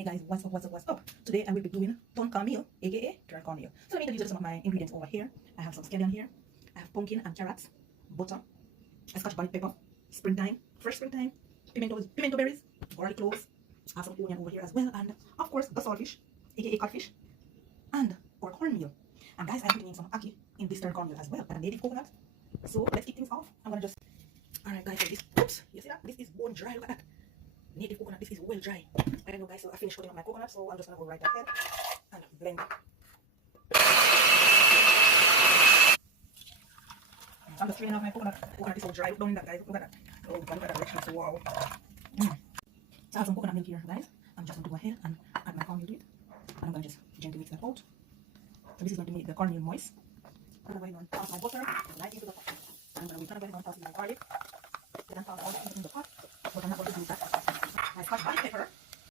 Hey guys, what's up, what's up, what's up? Today I will be doing cornmeal, aka dry cornmeal. So let me introduce some of my ingredients over here. I have some scallion here. I have pumpkin and carrots, butter, a scotch bonnet pepper, springtime, fresh springtime, pimento berries, garlic cloves. I have some onion over here as well, and of course the saltfish, aka codfish, and our cornmeal. And guys, I'm putting in some ackee in this turned cornmeal as well, and a native coconut. So let's kick things off. I'm gonna just, alright guys, so this, oops, you see that? This is bone dry, look at that. Native coconut, this is well dry. I don't know guys, so I finished cutting up my coconut, so I'm just gonna go right ahead and blend it. So I'm just straining off my coconut. Coconut is so dry. Look down in that guys, look at that. Oh god, look at that richness, wow. So I have some coconut milk here guys. I'm just gonna go ahead and add my cornmeal to it. And I'm gonna just gently mix that out. So this is going to make the cornmeal moist. And I'm going to add my butter.